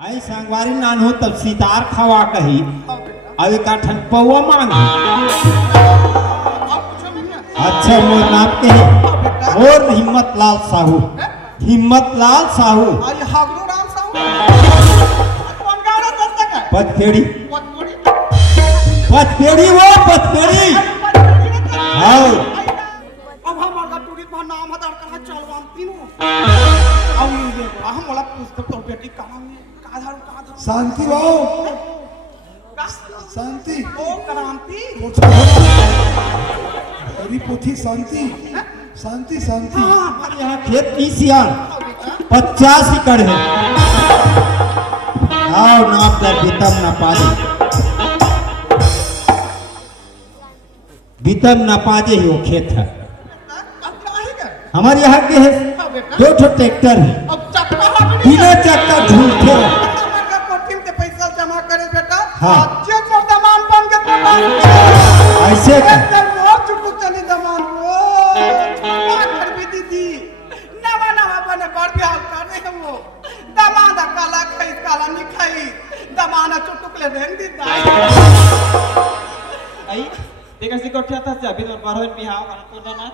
आई संगवारी नान हो तब सितार खवा कही अब एक ठन पौवा मांग। अच्छा मोर नाम के है मोर हिम्मत लाल साहू। हिम्मत लाल साहू पथखेड़ी पथखेड़ी वो पथखेड़ी। हाँ अब हमारा टूरी पर नाम हदार कहाँ चलवा हम तीनों अब ये हम वाला पुस्तक तो बेटी कहाँ में काधार शांति बाबू शांति ओ क्रांति अरे पोथी शांति शांति शांति। हमारे यहाँ खेत की सियान 50 एकड़ है। आओ नाप दे बीतम न पाजे बीतम न पाजे ही वो खेत है। हमारे यहाँ के है 2 ठो ट्रैक्टर है। अब चक्का बिना चक्का झूठे के पैसा जमा करे बेटा। हाँ। अच्छे से दमान बन के ऐसे का चुटू चली दमान वो क्या कर भी दीदी नवा नवा बने बड़ बिहार कर रहे हैं वो दमाना काला खाई काला नहीं खाई दमाना चुटुकले रेंग दी दाई आई देखा सी कोठिया था अभी तो 12 दिन बिहाव कर तो ना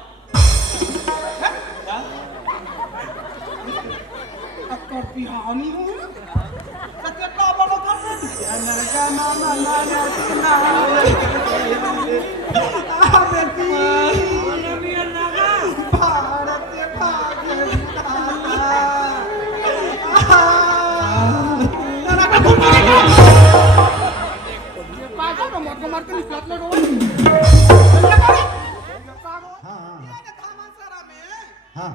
कर बिहाव नहीं हो सत्य का बड़ो कर नरगा मामा ना आ बेटी भारत भाग्य पागल को मत मार के निकल लो हाँ हाँ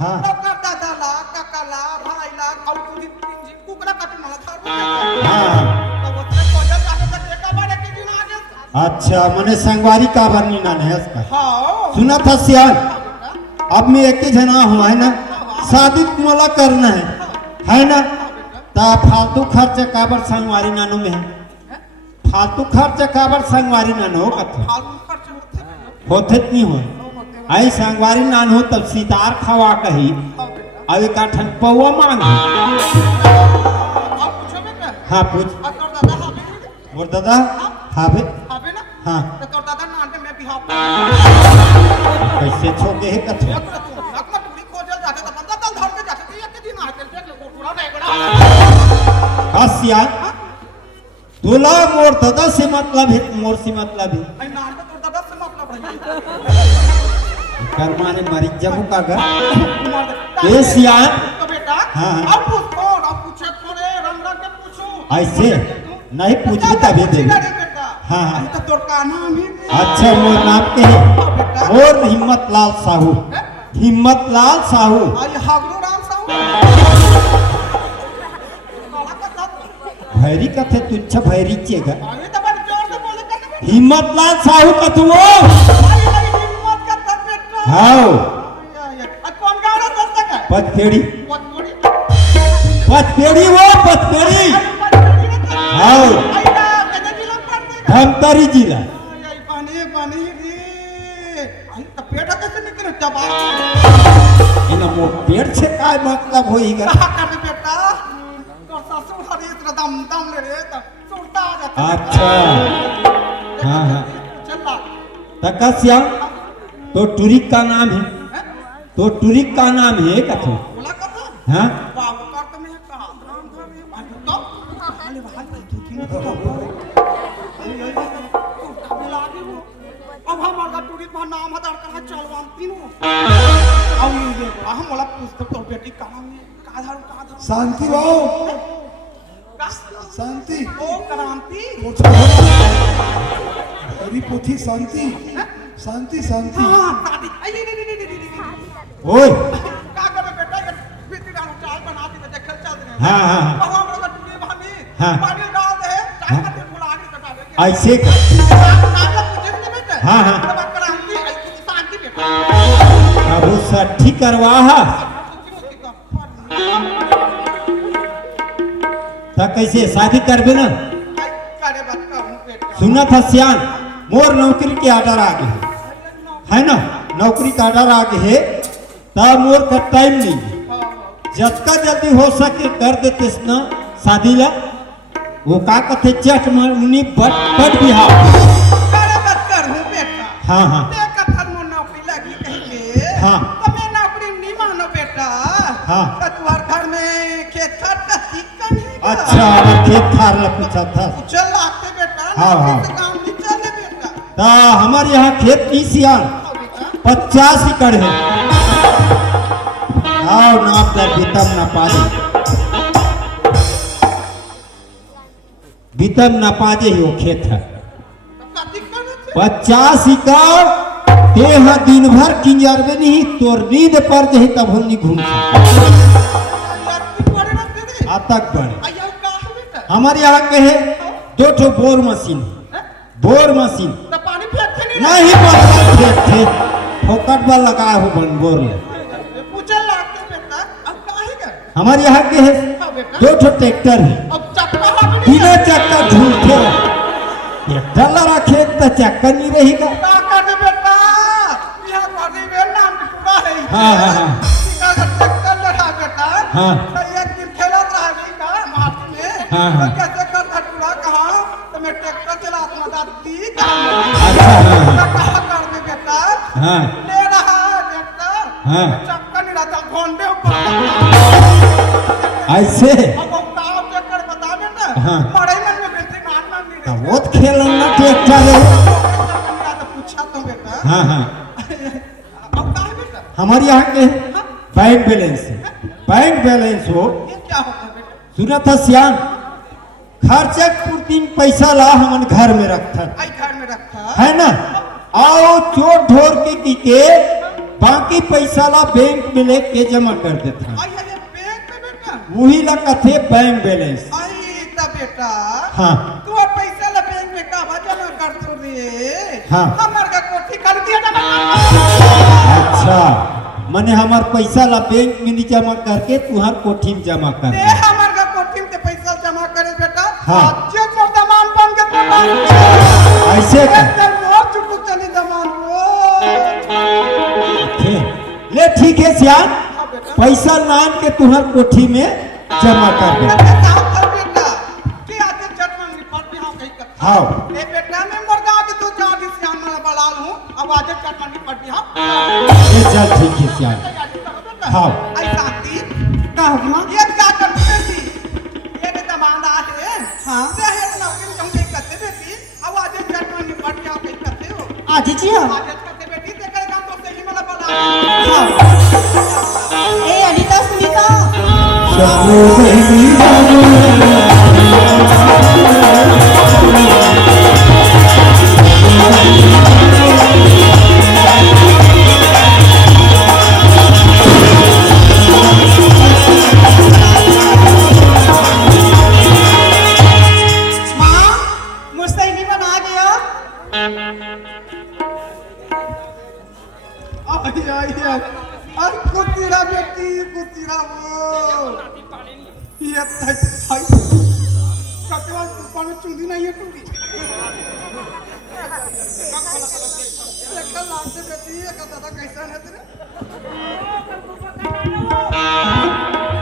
हाँ दादा ला काका ला भाई ला और कुछ कुकड़ा काटने वाला था हाँ। तो वो को जाके तक देखा बड़े के दिन आगे अच्छा मैंने संगवारी का बरनी नान है उसका हाँ सुना था सियान। अब मैं एक ही जना हुआ है ना शादी मला करना है ना ता फालतू खर्च काबर संगवारी नानो में है। फालतू खर्च काबर संगवारी नानो का फालतू खर्च होते नहीं हो आई संगवारी नान हो तब सितार खवा कही अब एक ठन पौवा मांग। अब पूछो बेटा हाँ पूछ और दादा हाबे मोर दादा हावे हाबे ना हाँ तो दादा नान में बिहाव कैसे छोके है कथे अपना टूरी खोजल जाके तो बंदा दल धर के जाके एक दिन आके देख लो पूरा रेगड़ा हसिया तोला मोर दादा से मतलब है मोर से मतलब है आई नान तो दादा से मतलब रही कर्माने मरी जबू का घर ए ए सियान तो बेटा हाँ। अब पूछो अब पूछे थोड़े रंग रंग के पूछो ऐसे नहीं पूछी तभी दे बेटा हाँ हाँ तो तोर का नाम ही अच्छा मोर नाम के है मोर हिम्मत लाल साहू। हिम्मत लाल साहू आई हागरू राम साहू काला का साथ भैरी कथे तुच्छ भैरी चेगा आई तो बड़ जोर से बोले करने हिम्मत लाल साहू कथु वो आई हिम्मत का तब बेटा हाओ आई कौन गाना दोस्त का पथखेड़ी बहुत बड़ी पथखेड़ी वो पथखेड़ी हाओ आई ना कदे जिला पड़ते धमतरी जिला। आई पानी पानी रे आई तो पेट कैसे निकले दबा इन मोर पेट से काय मतलब होईगा। कहा कर बेटा तो ससुर हरी इतना दम दम ले रे तो सुरता आ जाता अच्छा हाँ हाँ चला तका श्याम तो टूरिक का नाम है तो टूरिक का नाम है कथो बोला कथा हाँ बाबू कर तो मैं कहा नाम था मैं भाई तो खाली बाहर की तू अब हमारा टूरी पर नाम हदार कहाँ चलवा हम तीनों अब ये हम वाला पुस्तक तो बेटी कहाँ में काधार शांति बाबू शांति ओ क्रांति अरे पोथी शांति शांति शांति। हाँ दादी आई नहीं ओए का करे बेटा ये बेटी डाल चाय बना दी तो खेल चल रहे हाँ हाँ हाँ अब हम लोग टूरी भाभी हाँ। पानी डाल दे चाय का तेल बुला के कटा दे ऐसे का हाँ, हाँ। अब वो सठी करवा तो कैसे शादी करबे ना सुना था सियान मोर नौकरी के आर्डर आ गए है ना नौकरी का आर्डर आ गए है तब मोर का टाइम नहीं जतका जल्दी हो सके कर देतेस ना शादी ला वो का कथे चट उन्हीं बट बिहार करे मत कर हूँ बेटा हाँ हाँ देख कथन में नौकरी लगी कहीं के हाँ। तो मैं नौकरी नहीं मानो बेटा हाँ। तो तुम्हारे घर में खेत खाद का सीखा नहीं का? अच्छा और खेत खार ला पूछा था चल लाते बेटा हाँ, हाँ। नौकरी से काम नहीं चले बेटा ता हमारे यहाँ खेत की सियान हाँ बेटा 50 एकड़ है आओ नाप दर बीतम ना पाजे बीतम ना पाजे ही वो खेत है तो का दिक्कत है 50 एकड़ तेहा दिन भर किंजरबे नहीं तोर नींद पर जही तब हम नहीं घूम सकते यार तू पढ़े ना तेरे आतक बढ़े आया का है बेटा हमारे यहाँ के है 2 ठो बोर मशीन हैं? बोर मशीन तो पानी फेंकते नहीं नहीं बोर खेत थे फोकट वाला लगाया हो बन बोर में पूछल लाते बेटा अब का है का हमारे यहाँ के है हाँ बेटा 2 ठो ट्रैक्टर है अब चक्का हाँ भी नहीं बिना चक्का झूठे ट्रैक्टर लगा खेत तो चक्का नहीं रहेगा का कर दे बेटा यहाँ कर दे बे नाम की पूरा है हाँ, हाँ, हाँ। का ट्रैक्टर लगा बेटा हाँ। तो एक दिन खेलत रहा नहीं का माटी में हाँ, हाँ। तो कैसे कर धटूरा कहा तो मैं ट्रैक्टर चला मदद दी अच्छा, हाँ, हाँ। कहा कर दे बेटा हाँ। ले रहा है ट्रैक्टर हाँ। चक्का नहीं रहता घोंडे ऊपर ऐसे अब वो काम के कर बता बेटा हाँ। मरे मन में बेटे नान नान नहीं तो रहता वो तो खेलना ट्रैक्टर है तो पूछा तो बेटा हाँ हाँ अब का है बेटा हमारे यहाँ के बैंक बैलेंस है बैंक बैलेंस हो ये क्या होता है बेटा सुना था सियान खर्चा पूर्ति पैसा ला हमन घर में रखता आई घर में रखा है ना आओ चोर ढोर के बाकी पैसा ला बैंक में लेके जमा कर देता आई ये बैंक में बेटा वही ला कथे बैंक बैलेंस आई ता बेटा हाँ तू और पैसा ला बैंक में का जमा कर तो रे हाँ। हमार का कोठी कर दिया जमा अच्छा मने हमार पैसा ला बैंक में नहीं जमा करके तुहार कोठी में जमा कर दे दे। हमार का कोठी में पैसा जमा करे बेटा हाँ। अच्छे से दमान बन के तो ऐसे का एकदम रोज चुप चली दमान ले ठीक है सियान हाँ बेटा पैसा लान के तुहार कोठी में जमा कर दे हाँ ये चल ठीक है सियान हाँ आज जी हाँ ए अनिता सुनीता माँ मुस्तैनी बना गया कुतीरा बेटी कुतीरा वो ये भाई कतवा ऊपर में चुंदी नहीं है टूटी देखा लाग से बेटी ये का दादा कैसा है तेरे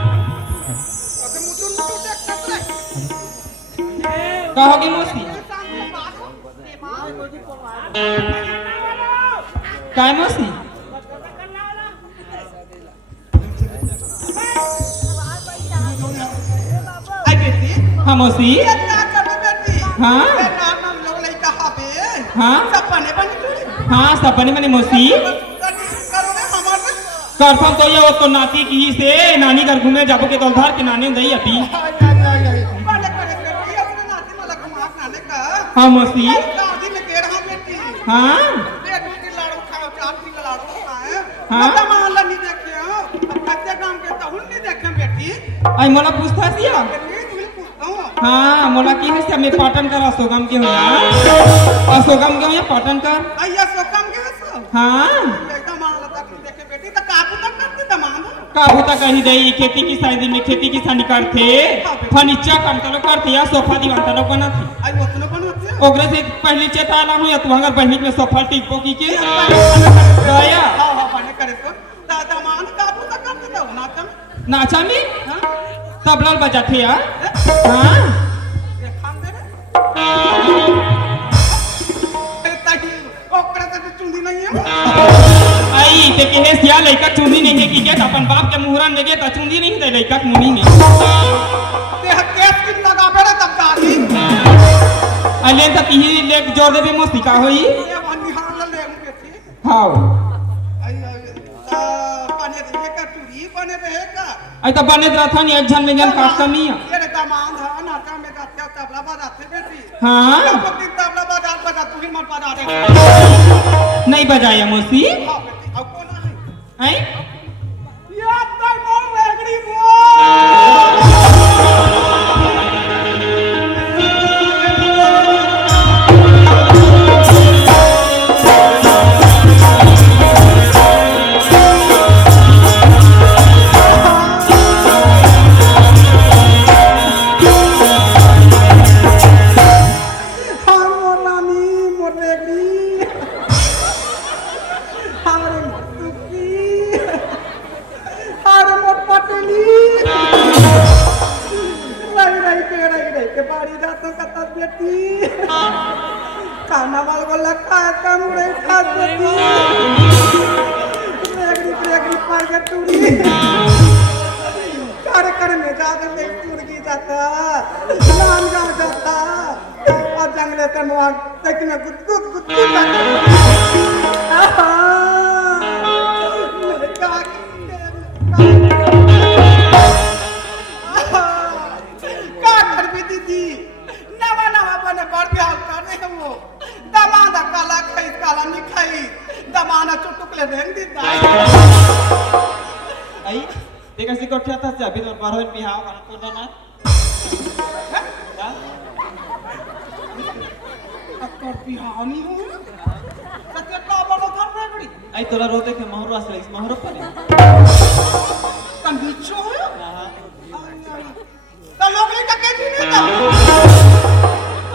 अबे मुझे मुझे देख कर रहे कहोगी मौसी काय मौसी आई बेटी हाँ मौसी ये क्या कर बेटी हाँ? ये नाम लोग लइका हाबे हाँ? सपने बनी टूटी हाँ सपने मने मौसी करोगे हमारे करथम तो ये वो तो नाती की ही से नानी घर घूमे जाबो के तो धार के नाने दई अति हाँ मौसी हाँ आई मोला पूछता सिया हाँ मोला की है से मैं पाटन कर अशोकम के हुआ अशोकम के हुआ पाटन कर हाँ काबू तक कहीं दई खेती की साइड में खेती किसानी करथे फर्नीचर कंतलो करथे या सोफा दीवान तलो बनाथे ओकरे से पहली चेताला हूं या तू अगर बहनी में सोफा टिपो की के दया नाचा में हाँ? तबला बजाते यार हाँ ये खान दे रे ताकि ओकरा तक चुंदी नहीं है आई ते के सिया लइका चुंदी नहीं है की के अपन बाप के मुहरन में के त चुंदी नहीं दे लइका के मुनी में ते केस किन लगाबे रे तब गाड़ी अले त तिही ले जोर देबे मस्ती का होई ये बन्नी हां ले मुके थी हां आई पानी दे का चूड़ी बने रहे का आई त बने रहा नहीं एक जन में जन काटता नहीं है ये रे दामाद है नाचा में गाते तबला बजाते बेटी हाँ सब दिन तबला बजा तू ही मत बजा दे नहीं बजाया मौसी हां बेटी अब कौन है आई या तो मोर रेगड़ी बो खाना वाल को लखा है कम रे खास बेटी रेगड़ी पार के टूरी कर में जाके देख टूट की जाता नाम गाँव जाता और जंगले के मुआग तक में गुद जाता क्या कर भी दीदी नवा बने बड़ बिहार कर रहे हैं वो दमाद काला खाई काला नहीं खाई दमाना चुटुकले रेंग दी दाई आई देखा सी कोठिया था से अभी तो बारह दिन बिहाव करना तो ना अक्कर बिहाव नहीं हो सत्य का बड़ो कर रहे बड़ी आई तोरा रोते के महरो असले इस महरो पड़े कंडीचो हो हां तो लोग का कहती नहीं था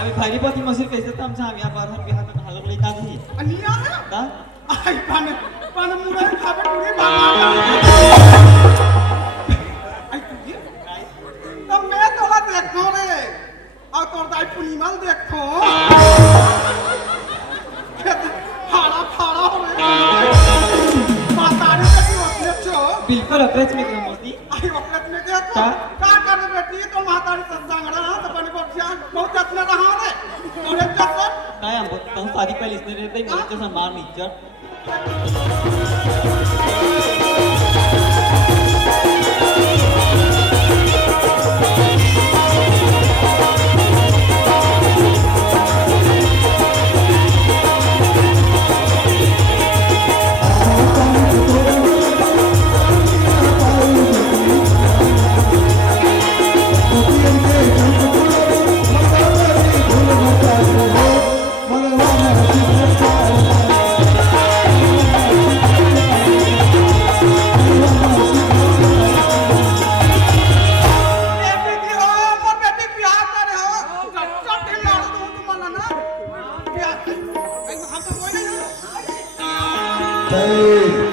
अभी भारी पति मसीर कैसे तम से हम यहां बारह बिहाव में हालत लेका थी अनिया है ता आई पान मुरे खाबे टूरी भागा आई तू ये तो मैं तोला देखो रे और तोर दाई पुनीमल देखो फाड़ा हो रे मातारी की होती छो बिल्कुल अप्रेच में के मस्ती आई वक्त में क्या का कर बेटी तो मातारी संजांगड़ा तो बने को ध्यान बहुत जत्न रहा रे तोरे जत्न काय हम तो शादी पहले इसने रहते ही मुझे जैसा मार नीचर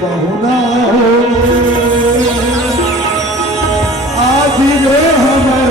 पहुना हो आज रे हमर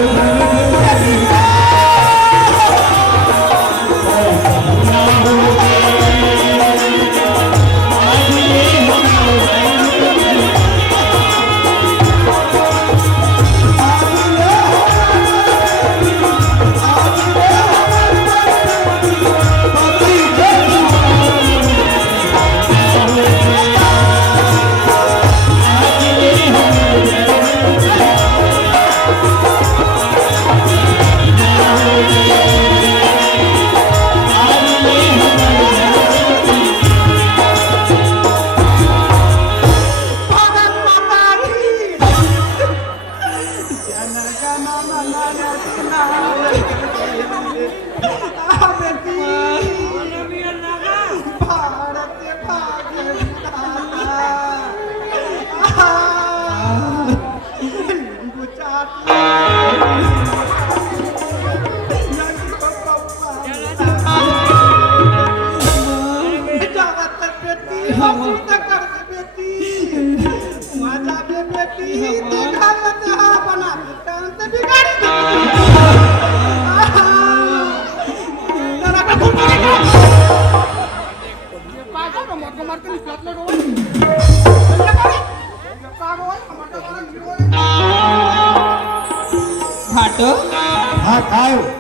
बेटी ती ते घालत हा बना ते बिगाड़ी दे जरा का ये पागल को मार के निकल लो भाटो हाँ काय हो?